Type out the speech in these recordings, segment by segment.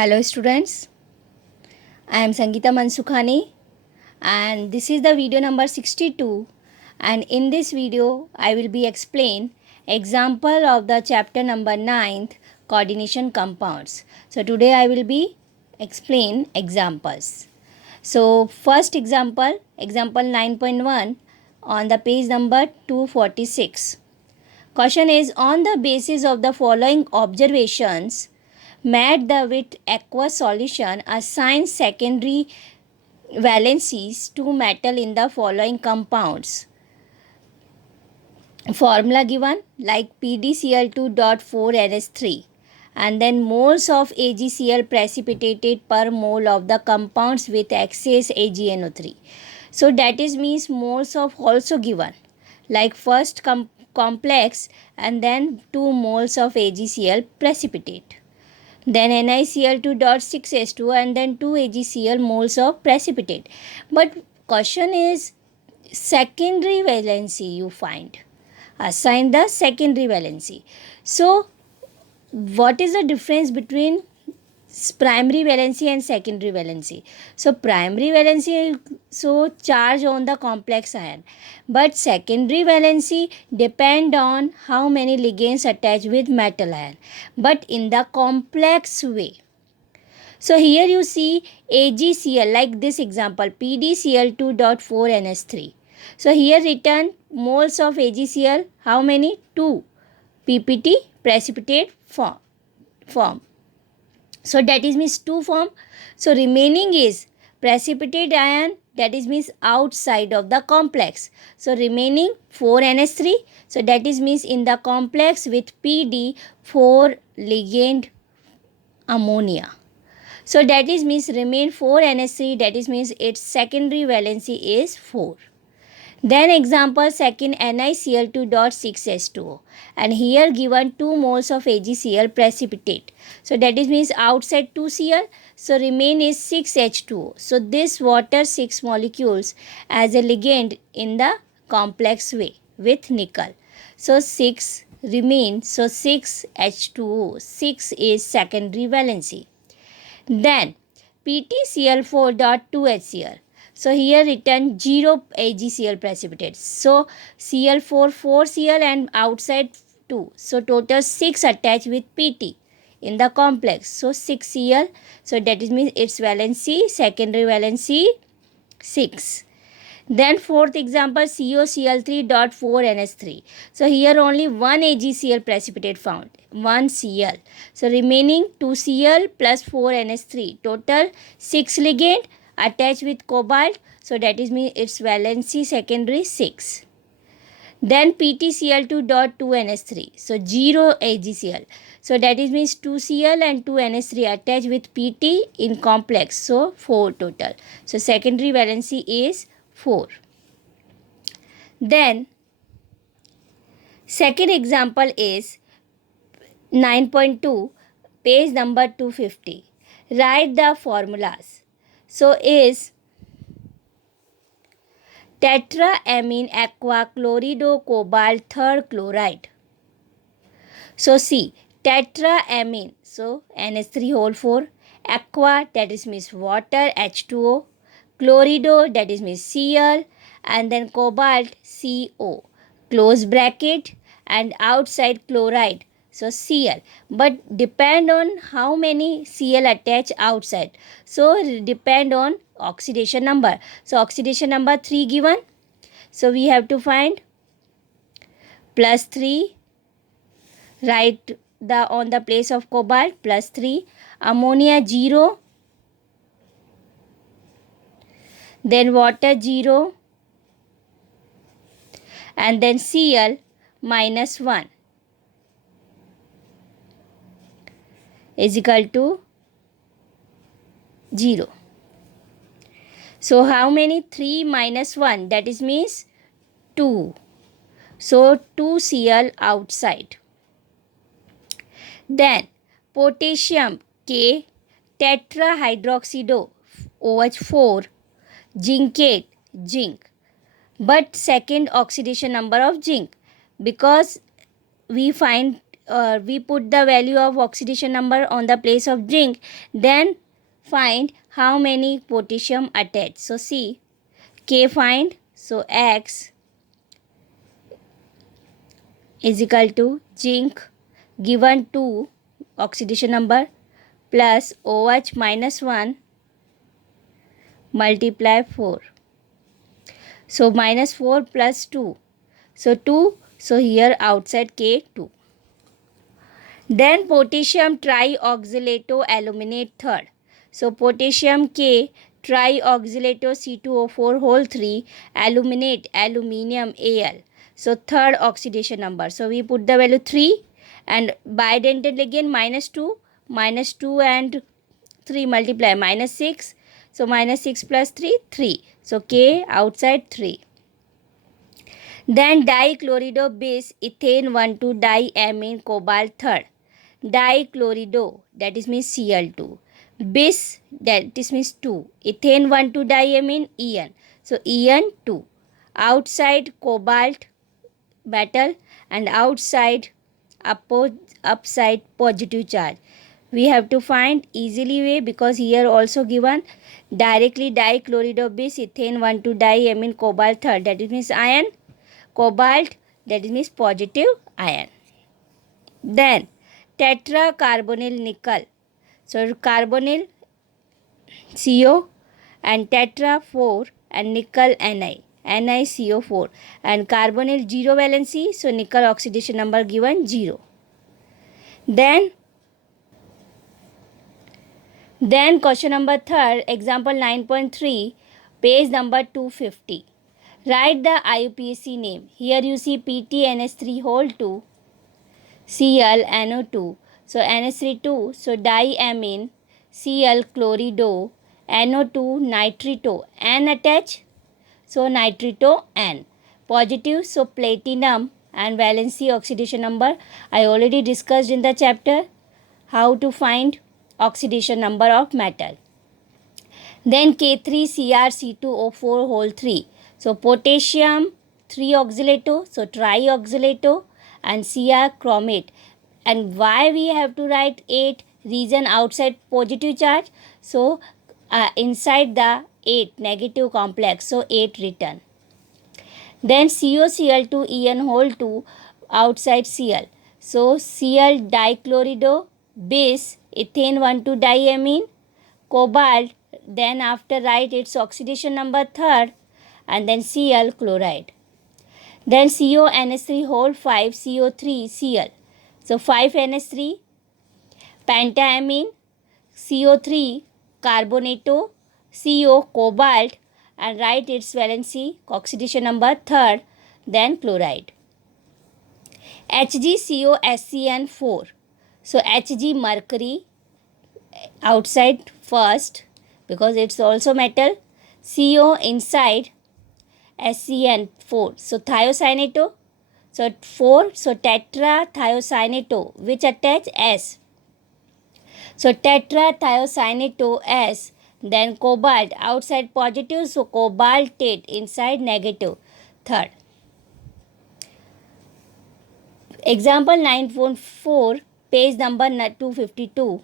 Hello students, I am Sangeeta Mansukhani and this is the video number 62, and in this video I will be explain example of the chapter number 9th, coordination compounds. So today I will be explain examples. So first example 9.1 on the page number 246. Question is, on the basis of the following observations, made the with aqueous solution assign secondary valencies to metal in the following compounds. Formula given like PdCl2.4NH3 and then moles of AgCl precipitated per mole of the compounds with excess AgNO3. So that is means moles of also given like first complex and then 2 moles of AgCl precipitate. Then NiCl2.6H2 and then 2 AgCl moles of precipitate. But question is secondary valency you find. Assign the secondary valency. So what is the difference between primary valency and secondary valency? So primary valency, so charge on the complex ion, but secondary valency depend on how many ligands attach with metal ion, but in the complex way. So here you see AgCl, like this example PdCl2.4NH3. So here written moles of AgCl, how many? 2 ppt precipitate form. So that is means 2 form. So remaining is precipitate ion, that is means outside of the complex. So remaining 4NH3. So that is means in the complex with Pd 4 ligand ammonia. So that is means remain 4NH3, that is means its secondary valency is 4. Then example second NiCl2.6H2O, and here given 2 moles of AgCl precipitate. So that is means outside 2Cl, so remain is 6H2O. So this water 6 molecules as a ligand in the complex way with nickel. So 6 remain, so 6H2O, 6 is secondary valency. Then PtCl4.2HCl. So here written 0 AgCl precipitate. So Cl4 4Cl and outside 2. So total 6 attached with Pt in the complex. So 6Cl. So that is means its valency, secondary valency 6. Then fourth example COCl3.4NH3. So here only 1 AgCl precipitate found, 1 Cl. So remaining 2 Cl plus 4 NH3. Total 6 ligand attached with cobalt. So that is mean its valency secondary 6. Then PtCl2.2NH3. So 0 AgCl. So that is means 2 Cl and 2 NH3 attached with Pt in complex. So 4 total. So secondary valency is 4. Then second example is 9.2, page number 250. Write the formulas. So is tetraamine aqua chlorido cobalt third chloride. So see tetraamine, so NH3 whole 4, aqua that is means water H2O, chlorido that is means Cl, and then cobalt CO, close bracket, and outside chloride, so Cl, but depend on how many Cl attach outside, so depend on oxidation number. So oxidation number 3 given, so we have to find plus 3, write the on the place of cobalt plus 3, ammonia 0, then water 0, and then Cl minus 1 is equal to 0. So how many? 3 minus 1, that is means 2. So 2 Cl outside. Then potassium K tetrahydroxido OH4 zincate zinc, but second oxidation number of zinc, because we find we put the value of oxidation number on the place of zinc, then find how many potassium attached. So see, K find, so X is equal to zinc given 2 oxidation number plus OH minus 1 multiply 4. So minus 4 plus 2. So 2. So here outside K 2. Then potassium trioxylato aluminate third. So potassium K trioxylato C2O4 whole 3 aluminate aluminium Al. So third oxidation number. So we put the value 3 and bidentate ligand minus 2 and 3 multiply minus 6. So minus 6 plus 3, 3. So K outside 3. Then dichlorido bis ethane 1,2-diamine cobalt third. Dichlorido, that is means Cl2. Bis, that is means 2. Ethane 1,2-diamine En. So En 2. Outside cobalt metal and outside upside positive charge. We have to find easily way because here also given directly dichlorido bis ethane 1,2-diamine cobalt third, that is means iron. Cobalt, that is means positive ion. Then tetracarbonyl nickel. So carbonyl CO and tetra 4 and nickel Ni. NiCO4 and carbonyl 0 valency. So nickel oxidation number given 0. Then question number 3, example 9.3, page number 250. Write the IUPAC name. Here you see PTNS3 whole 2, Cl NO2. So NS3 2. So diamine, Cl chlorido, NO2 nitrito, N attach. So nitrito N. Positive, so platinum and valency oxidation number. I already discussed in the chapter how to find oxidation number of metal. Then K3CrC2O4 whole 3. So potassium 3 oxalato, so trioxalato and Cr chromate. And why we have to write 8 region outside positive charge? So inside the 8 negative complex, so 8 written. Then COCl2En whole 2 outside Cl. So Cl dichlorido bis ethane 1,2-diamine cobalt. Then after write its oxidation number third and then Cl chloride. Then CONS3 whole 5 CO3 Cl. So 5 NS3 pentamine CO3 carbonato CO cobalt and write its valency oxidation number third, then chloride. HgCOSCN4. So Hg mercury outside first because it's also metal. CO inside SCN4. So thiocyanato. So 4. So tetrathiocyanato which attach S. So tetrathiocyanato S. Then cobalt outside positive, so cobaltate inside negative third. Example 9.4, page number 252.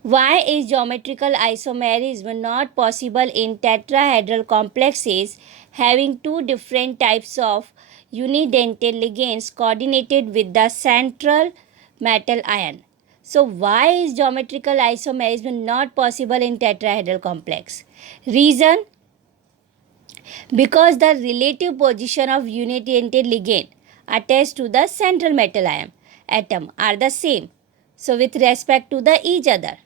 Why is geometrical isomerism not possible in tetrahedral complexes having two different types of unidentate ligands coordinated with the central metal ion? So why is geometrical isomerism not possible in tetrahedral complex? Reason: because the relative position of unidentate ligand attached to the central metal atom are the same. So with respect to the each other,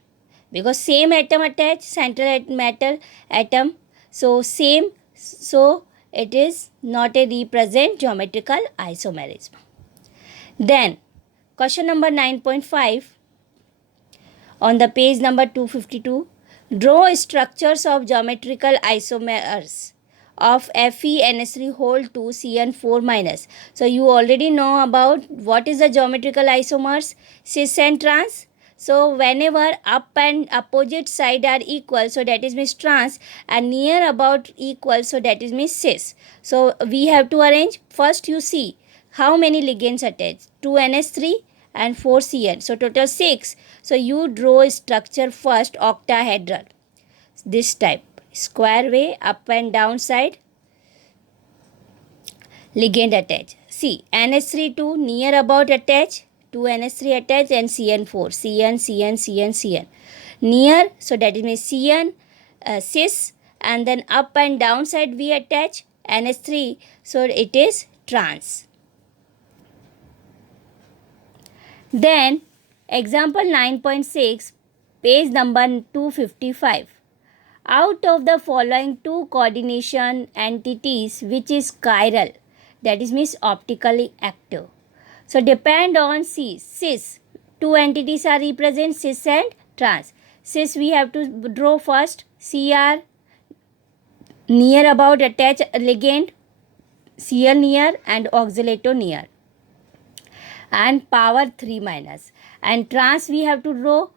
because same atom attached central metal atom, so same, so it is not a represent geometrical isomerism. Then question number 9.5 on the page number 252. Draw structures of geometrical isomers of FeNS3 whole 2 CN4 minus. So you already know about what is the geometrical isomers, cis and trans. So whenever up and opposite side are equal, so that is means trans, and near about equal, so that is means cis. So we have to arrange. First you see how many ligands attached, 2NS3 and 4 CN. So total 6. So you draw structure first octahedral. This type. Square way, up and down side, ligand attach. See, NH3 2 near about attach, 2 NH3 attach and CN4, CN. Near, so that is means CN, cis, and then up and down side we attach NH3, so it is trans. Then example 9.6, page number 255. Out of the following two coordination entities, which is chiral, that is means optically active. So depend on cis. Two entities are represent, cis and trans. Cis we have to draw first, CR near about attach ligand, CL near and oxalato near, and power 3 minus. And trans we have to draw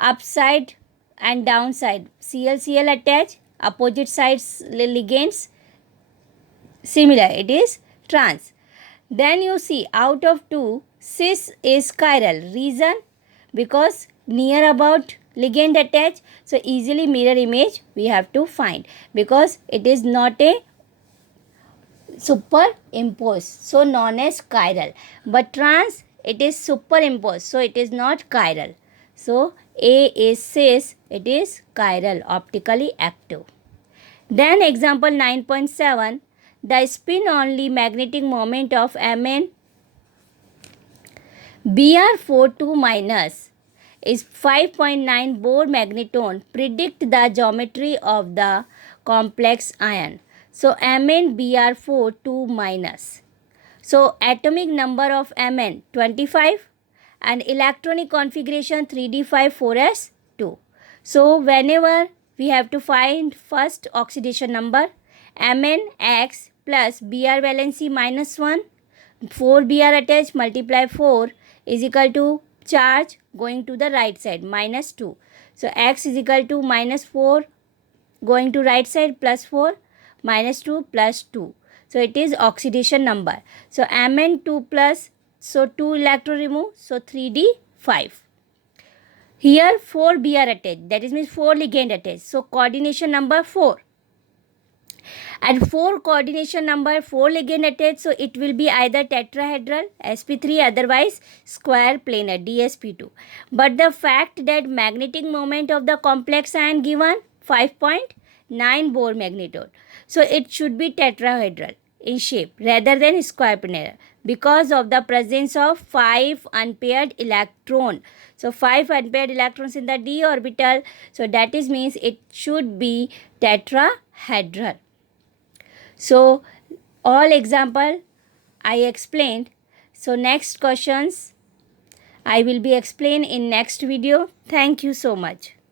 upside and downside, CL attach, opposite sides ligands similar, it is trans. Then you see out of 2, cis is chiral. Reason? Because near about ligand attach, so easily mirror image we have to find, because it is not a superimposed, so known as chiral. But trans, it is superimposed, so it is not chiral. So A is cis, it is chiral, optically active. Then example 9.7, the spin only magnetic moment of Mn Br42 minus is 5.9 Bohr magneton. Predict the geometry of the complex ion. So Mn Br42 minus. So atomic number of Mn 25 and electronic configuration 3d5 4s2. So whenever we have to find first oxidation number, MnX plus Br valency minus 1, 4 Br attached multiply 4 is equal to charge going to the right side minus 2. So X is equal to minus 4 going to right side plus 4 minus 2 plus 2. So it is oxidation number. So Mn2 plus, so 2 electron remove, so 3d5. Here 4 Br attached, that is means 4 ligand attached. So coordination number 4. And 4 coordination number 4 ligand attached, so it will be either tetrahedral sp3, otherwise square planar dsp2. But the fact that magnetic moment of the complex ion given 5.9 Bohr magneton, so it should be tetrahedral in shape rather than square planar, because of the presence of 5 unpaired electron. So 5 unpaired electrons in the d orbital, so that is means it should be tetrahedral. So all example I explained. So next questions I will be explained in next video. Thank you so much.